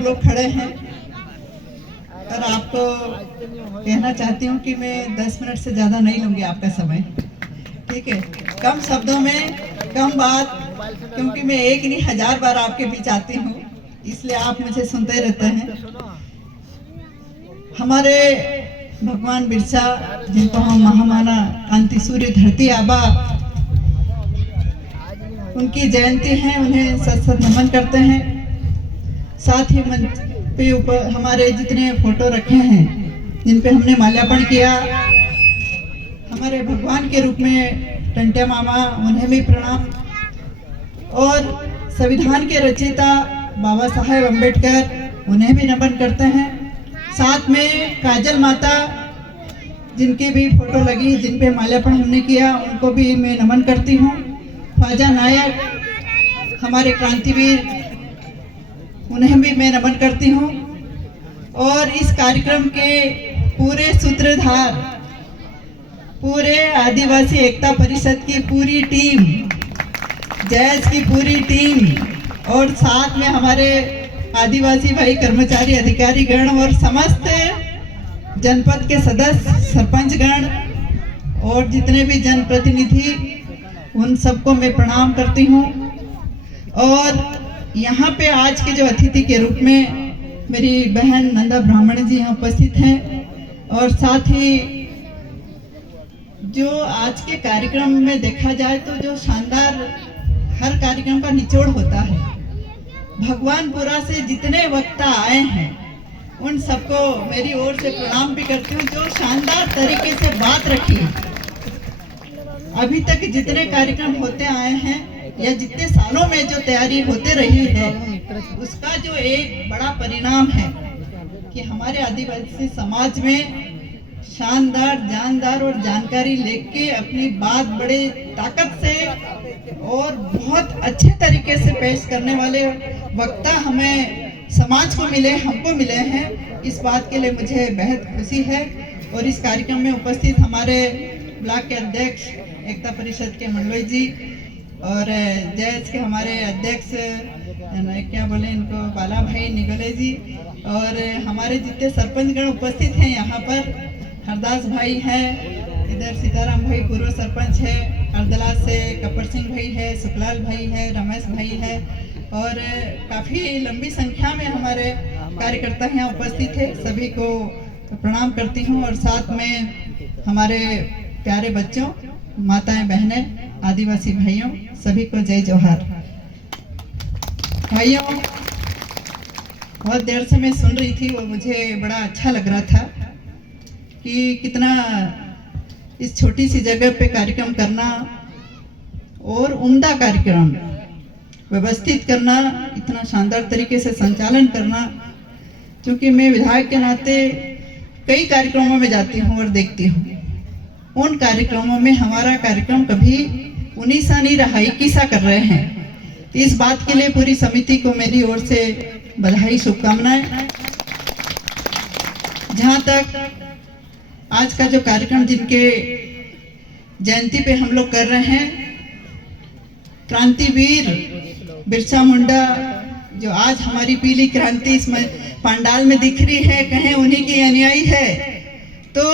सब लोग खड़े हैं, और आपको कहना चाहती हूँ कि मैं 10 मिनट से ज़्यादा नहीं लूँगी आपका समय, ठीक है? कम शब्दों में कम बात, क्योंकि मैं एक नहीं 1000 बार आपके बीच आती हूँ, इसलिए आप मुझे सुनते रहते हैं। हमारे भगवान बिरसा, जिनको हम महामाना कांति सूर्य धरती आबा, उनकी जयंती है, उन्हें सत सत नमन करते हैं। साथ ही मंच पे ऊपर हमारे जितने फोटो रखे हैं, जिन पे हमने माल्यार्पण किया, हमारे भगवान के रूप में टंटे मामा, उन्हें भी प्रणाम। और संविधान के रचयिता बाबा साहेब अम्बेडकर, उन्हें भी नमन करते हैं। साथ में काजल माता, जिनकी भी फोटो लगी, जिन पे माल्यार्पण हमने किया, उनको भी मैं नमन करती हूँ। ख्वाजा नायक, हमारे क्रांतिवीर, उन्हें भी मैं नमन करती हूँ। और इस कार्यक्रम के पूरे सूत्रधार, पूरे आदिवासी एकता परिषद की पूरी टीम, जैज की पूरी टीम, और साथ में हमारे आदिवासी भाई कर्मचारी अधिकारी गण और समस्त जनपद के सदस्य सरपंच गण और जितने भी जनप्रतिनिधि, उन सबको मैं प्रणाम करती हूँ। और यहाँ पे आज के जो अतिथि के रूप में मेरी बहन नंदा ब्राह्मण जी यहाँ उपस्थित हैं, और साथ ही जो आज के कार्यक्रम में देखा जाए तो जो शानदार हर कार्यक्रम का निचोड़ होता है, भगवानपुरा से जितने वक्ता आए हैं उन सबको मेरी ओर से प्रणाम भी करती हूँ, जो शानदार तरीके से बात रखी। अभी तक जितने कार्यक्रम होते आए हैं या जितने सालों में जो तैयारी होते रही है, उसका जो एक बड़ा परिणाम है कि हमारे आदिवासी समाज में शानदार, जानदार और जानकारी लेके अपनी बात बड़े ताकत से और बहुत अच्छे तरीके से पेश करने वाले वक्ता हमें समाज को मिले, हमको मिले हैं। इस बात के लिए मुझे बेहद खुशी है। और इस कार्यक्रम में उपस्थित हमारे ब्लॉक के अध्यक्ष एकता परिषद के मंडलोई जी, और जैज के हमारे अध्यक्ष क्या बोले इनको, बाला भाई निगोले जी, और हमारे जितने सरपंचगण उपस्थित हैं यहाँ पर, हरदास भाई है, इधर सीताराम भाई पूर्व सरपंच है, हरदला से कपर सिंह भाई है, सुखलाल भाई है, रमेश भाई है, और काफ़ी लंबी संख्या में हमारे कार्यकर्ता यहाँ उपस्थित है। सभी को प्रणाम करती हूँ। और साथ में हमारे प्यारे बच्चों, माताएं, बहनें, आदिवासी भाइयों, सभी को जय जोहार। भाइयों, बहुत देर से मैं सुन रही थी, वो मुझे बड़ा अच्छा लग रहा था कि कितना इस छोटी सी जगह पे कार्यक्रम करना और उम्दा कार्यक्रम व्यवस्थित करना, इतना शानदार तरीके से संचालन करना। क्योंकि मैं विधायक के नाते कई कार्यक्रमों में जाती हूँ और देखती हूँ, उन कार्यक्रमों में हमारा कार्यक्रम कभी 19 सा नहीं रहा, 21 सा कर रहे हैं। इस बात के लिए पूरी समिति को मेरी ओर से बधाई, शुभकामनाएं। जहाँ तक आज का जो कार्यक्रम जिनके जयंती पे हम लोग कर रहे हैं, क्रांतिवीर बिरसा मुंडा, जो आज हमारी पीली क्रांति इस पंडाल में दिख रही है, कहें उन्हीं की अनुयायी है, तो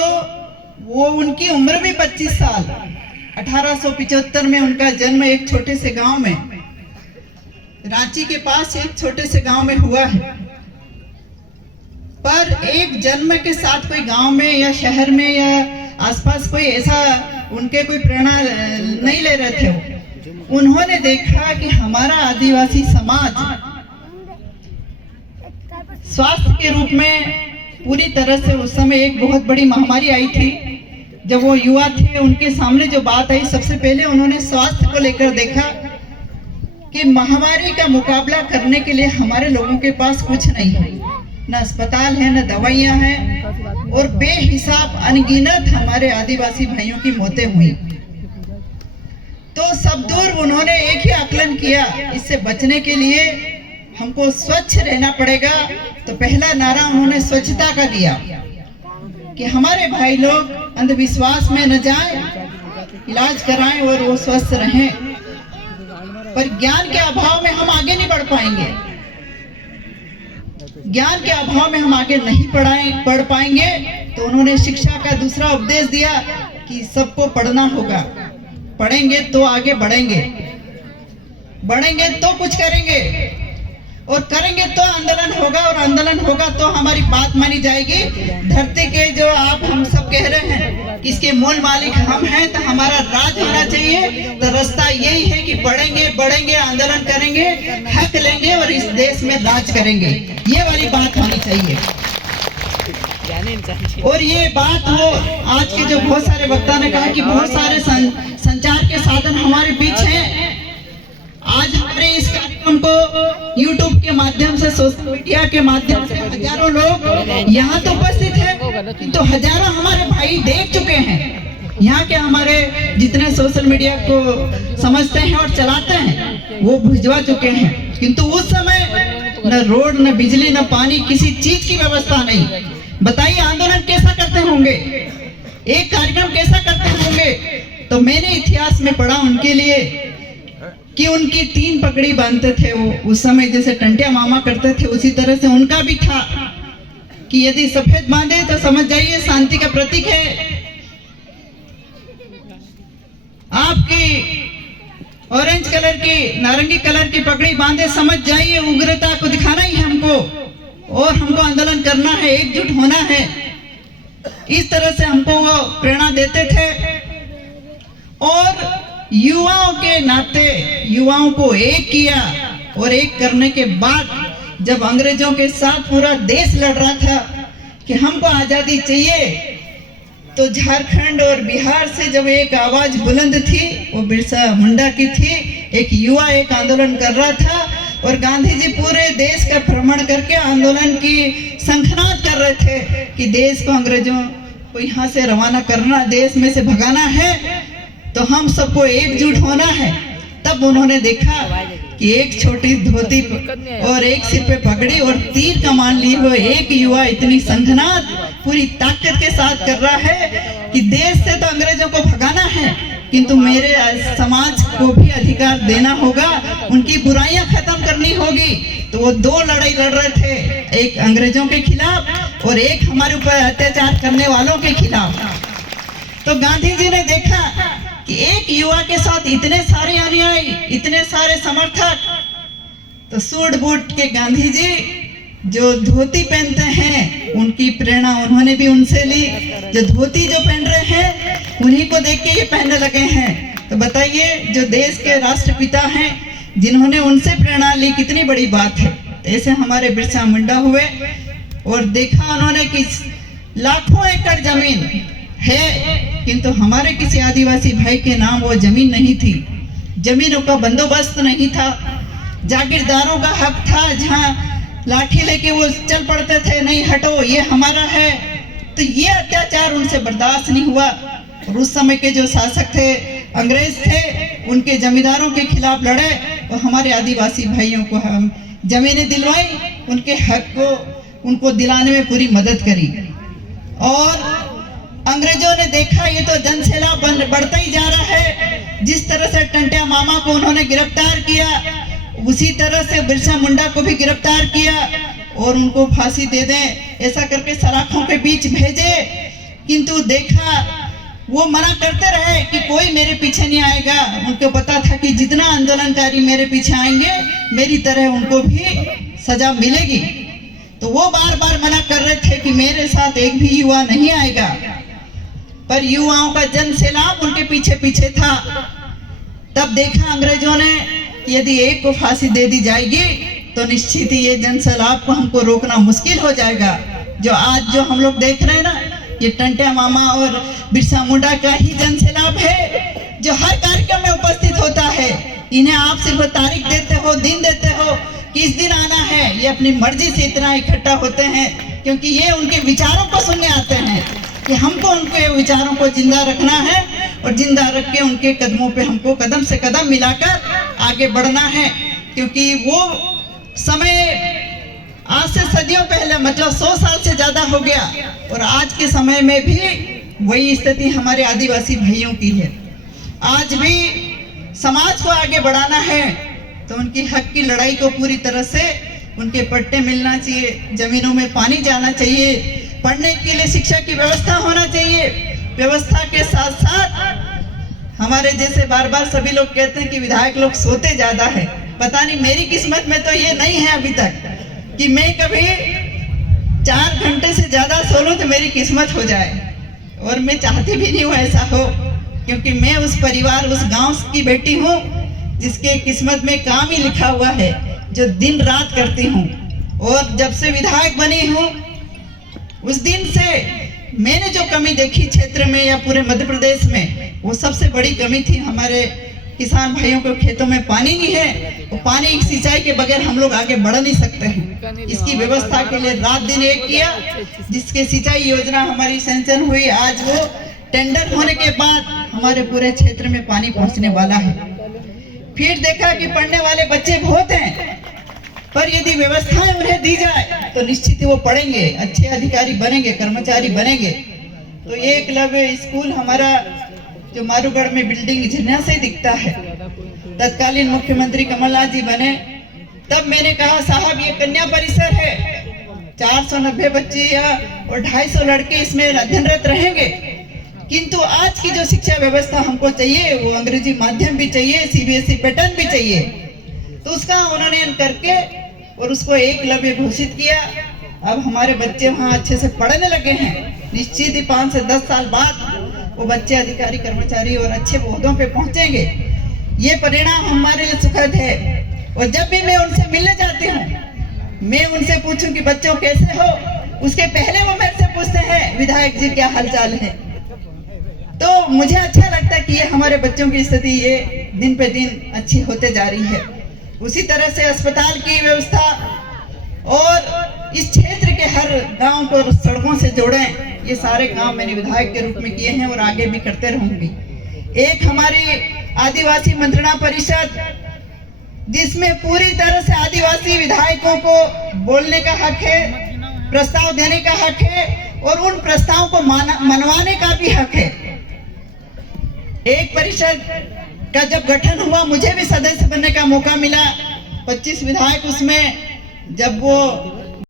वो उनकी उम्र भी 25 साल, 1875 में उनका जन्म एक छोटे से गांव में, रांची के पास एक छोटे से गांव में हुआ है। पर एक जन्म के साथ कोई गांव में या शहर में या आसपास कोई ऐसा उनके कोई प्रेरणा नहीं ले रहे थे। उन्होंने देखा कि हमारा आदिवासी समाज स्वास्थ्य के रूप में पूरी तरह से, उस समय एक बहुत बड़ी महामारी आई थी, जब वो युवा थे, उनके सामने जो बात आई, सबसे पहले उन्होंने स्वास्थ्य को लेकर देखा कि महामारी का मुकाबला करने के लिए हमारे लोगों के पास कुछ नहीं है, न अस्पताल है, न दवाइयां हैं, और बेहिसाब अनगिनत हमारे आदिवासी भाइयों की मौतें हुई। तो सब दूर उन्होंने एक ही आकलन किया, इससे बचने के लिए हमको स्वच्छ रहना पड़ेगा। तो पहला नारा उन्होंने स्वच्छता का दिया कि हमारे भाई लोग अंधविश्वास में न जाएं, इलाज कराएं और वो स्वस्थ रहें। पर ज्ञान के अभाव में हम आगे नहीं बढ़ पाएंगे। ज्ञान के अभाव में हम आगे नहीं पढ़ पाएंगे, तो उन्होंने शिक्षा का दूसरा उपदेश दिया कि सबको पढ़ना होगा, पढ़ेंगे तो आगे बढ़ेंगे, बढ़ेंगे तो कुछ करेंगे, और करेंगे तो आंदोलन होगा, और आंदोलन होगा तो हमारी बात मानी जाएगी। धरती के जो आप हम सब कह रहे हैं कि इसके मूल मालिक हम हैं, तो हमारा राज होना चाहिए। तो रास्ता यही है कि बढ़ेंगे बढ़ेंगे, आंदोलन करेंगे, हक लेंगे और इस देश में राज करेंगे, ये वाली बात होनी चाहिए। और ये बात वो आज के जो बहुत सारे वक्ता ने कहा कि बहुत सारे संचार के साधन हमारे बीच हैं। आज हमारे इस कार्यक्रम को YouTube के माध्यम से, सोशल मीडिया के माध्यम से हजारों लोग यहाँ तो उपस्थित हैं, तो हजारों हमारे भाई देख चुके हैं। यहाँ के हमारे जितने सोशल मीडिया को समझते हैं और चलाते हैं वो भिजवा चुके हैं, किंतु उस समय न रोड, न बिजली, न पानी, किसी चीज की व्यवस्था नहीं। बताइए आंदोलन कैसा करते होंगे, एक कार्यक्रम कैसा करते होंगे। तो मैंने इतिहास में पढ़ा उनके लिए कि उनकी 3 पगड़ी बांधते थे वो, उस समय जैसे टंटिया मामा करते थे उसी तरह से उनका भी था कि यदि सफेद बांधे तो समझ जाइए शांति का प्रतीक है, आपकी ऑरेंज कलर की, नारंगी कलर की पगड़ी बांधे समझ जाइए उग्रता को दिखाना ही है हमको, और हमको आंदोलन करना है, एकजुट होना है। इस तरह से हमको वो प्रेरणा देते थे। और युवाओं के नाते युवाओं को एक किया, और एक करने के बाद जब अंग्रेजों के साथ पूरा देश लड़ रहा था कि हमको आजादी चाहिए, तो झारखंड और बिहार से जब एक आवाज बुलंद थी वो बिरसा मुंडा की थी। एक युवा एक आंदोलन कर रहा था, और गांधी जी पूरे देश का भ्रमण करके आंदोलन की शंखनाद कर रहे थे कि देश को अंग्रेजों को यहाँ से रवाना करना, देश में से भगाना है, तो हम सबको एकजुट होना है। तब उन्होंने देखा कि एक छोटी धोती और एक सिर पे पगड़ी और तीर कमान ली हुए एक युवा इतनी संघनाद पूरी ताकत के साथ कर रहा है कि देश से तो अंग्रेजों को भगाना है, किंतु मेरे समाज को भी अधिकार देना होगा, उनकी बुराइयां खत्म करनी होगी। तो वो 2 लड़ाई लड़ रहे थे, एक अंग्रेजों के खिलाफ और एक हमारे ऊपर अत्याचार करने वालों के खिलाफ। तो गांधी जी ने देखा कि एक युवा के साथ इतने सारे अनुयायी, इतने सारे समर्थक, तो सूट बूट के गांधी जी जो धोती पहनते हैं उनकी प्रेरणा उन्होंने भी उनसे ली। जो धोती जो पहन रहे हैं उन्हीं को देख के ये पहनने लगे हैं। तो बताइए जो देश के राष्ट्रपिता हैं जिन्होंने उनसे प्रेरणा ली, कितनी बड़ी बात है। तो ऐसे हमारे बिरसा मुंडा हुए, और देखा उन्होंने कि लाखों एकड़ जमीन है, किंतु हमारे किसी आदिवासी भाई के नाम वो जमीन नहीं थी, जमीनों का बंदोबस्त नहीं था, जागीरदारों का हक था, जहाँ लाठी लेके वो चल पड़ते थे, नहीं हटो ये हमारा है। तो ये अत्याचार उनसे बर्दाश्त नहीं हुआ, और उस समय के जो शासक थे, अंग्रेज थे, उनके जमींदारों के खिलाफ लड़े और हमारे आदिवासी भाइयों को हम जमीनें दिलवाई, उनके हक को उनको दिलाने में पूरी मदद करी। और अंग्रेजों ने देखा ये तो जनसैलाब बढ़ता ही जा रहा है, जिस तरह से टंटिया मामा को उन्होंने गिरफ्तार किया, उसी तरह से बिरसा मुंडा को भी गिरफ्तार किया और उनको फांसी दे दें, ऐसा करके सलाखों के बीच भेजे। किंतु देखा वो मना करते रहे कि कोई मेरे पीछे नहीं आएगा। उनको पता था कि जितना आंदोलनकारी मेरे पीछे आएंगे मेरी तरह उनको भी सजा मिलेगी। तो वो बार बार मना कर रहे थे कि मेरे साथ एक भी युवा नहीं आएगा, पर युवाओं का जन सैलाब उनके पीछे पीछे था। तब देखा अंग्रेजों ने यदि एक को फांसी दे दी जाएगी तो निश्चित ही ये जन सैलाब को हमको रोकना मुश्किल हो जाएगा। जो आज जो हम लोग देख रहे हैं ना, ये टंटिया मामा और बिरसा मुंडा का ही जन सैलाब है जो हर कार्यक्रम में उपस्थित होता है। इन्हें आप सिर्फ तारीख देते हो, दिन देते हो, किस दिन आना है, ये अपनी मर्जी से इतना इकट्ठा होते हैं, क्योंकि ये उनके विचारों को सुनने आते हैं कि हमको उनके विचारों को जिंदा रखना है और जिंदा रख के उनके कदमों पे हमको कदम से कदम मिलाकर आगे बढ़ना है। क्योंकि वो समय आज से सदियों पहले, मतलब 100 साल से ज्यादा हो गया, और आज के समय में भी वही स्थिति हमारे आदिवासी भाइयों की है। आज भी समाज को आगे बढ़ाना है तो उनकी हक की लड़ाई को पूरी तरह से उनके पट्टे मिलना चाहिए, जमीनों में पानी जाना चाहिए, पढ़ने के लिए शिक्षा की व्यवस्था होना चाहिए। व्यवस्था के साथ साथ हमारे जैसे बार बार सभी लोग कहते हैं कि विधायक लोग सोते ज्यादा है। पता नहीं मेरी किस्मत में तो ये नहीं है अभी तक कि मैं कभी 4 घंटे से ज्यादा सो लूं तो मेरी किस्मत हो जाए, और मैं चाहती भी नहीं हूँ ऐसा हो, क्योंकि मैं उस परिवार, उस गांव की बेटी हूँ जिसके किस्मत में काम ही लिखा हुआ है, जो दिन रात करती हूँ। और जब से विधायक बनी हूँ उस दिन से मैंने जो कमी देखी क्षेत्र में या पूरे मध्य प्रदेश में, वो सबसे बड़ी कमी थी हमारे किसान भाइयों को खेतों में पानी नहीं है। तो पानी की सिंचाई के बगैर हम लोग आगे बढ़ नहीं सकते हैं। इसकी व्यवस्था के लिए रात दिन एक किया, जिसके सिंचाई योजना हमारी सैंक्शन हुई। आज वो टेंडर होने के बाद हमारे पूरे क्षेत्र में पानी पहुंचने वाला है। फिर देखा कि पढ़ने वाले बच्चे बहुत हैं, पर यदि व्यवस्थाएं उन्हें दी जाए तो निश्चित ही वो पढ़ेंगे, अच्छे अधिकारी बनेंगे, कर्मचारी बनेंगे। तो ये एकलव्य स्कूल हमारा जो मारूगढ़ में बिल्डिंग झरना से दिखता है, तत्कालीन मुख्यमंत्री कमलनाथ जी बने तब मैंने कहा साहब ये कन्या परिसर है, 490 बच्चे या और 250 लड़के इसमें अध्ययनरत रहेंगे, किंतु आज की जो शिक्षा व्यवस्था हमको चाहिए वो अंग्रेजी माध्यम भी चाहिए, सीबीएसई पैटर्न भी चाहिए। तो उसका उन्होंने करके और उसको एकलव्य घोषित किया। अब हमारे बच्चे वहाँ अच्छे से पढ़ने लगे हैं। निश्चित ही 5 से 10 साल बाद वो बच्चे अधिकारी, कर्मचारी और अच्छे पदों पे पहुंचेंगे। ये परिणाम हमारे लिए सुखद है। और जब भी मैं उनसे मिलने जाती हूँ, मैं उनसे पूछूं कि बच्चों कैसे हो, उसके पहले वो मेरे से पूछते हैं विधायक जी क्या हालचाल है। तो मुझे अच्छा लगता है कि ये हमारे बच्चों की स्थिति ये दिन पे दिन अच्छी होते जा रही है। उसी तरह से अस्पताल की व्यवस्था और इस क्षेत्र के हर गांव को सड़कों से जोड़ें, ये सारे काम मैंने विधायक के रूप में किए हैं और आगे भी करते रहूंगी। एक हमारी आदिवासी मंत्रणा परिषद, जिसमें पूरी तरह से आदिवासी विधायकों को बोलने का हक है, प्रस्ताव देने का हक है और उन प्रस्ताव को मनवाने का भी हक है। एक परिषद का जब गठन हुआ, मुझे भी सदस्य बनने का मौका मिला। 25 विधायक उसमें जब वो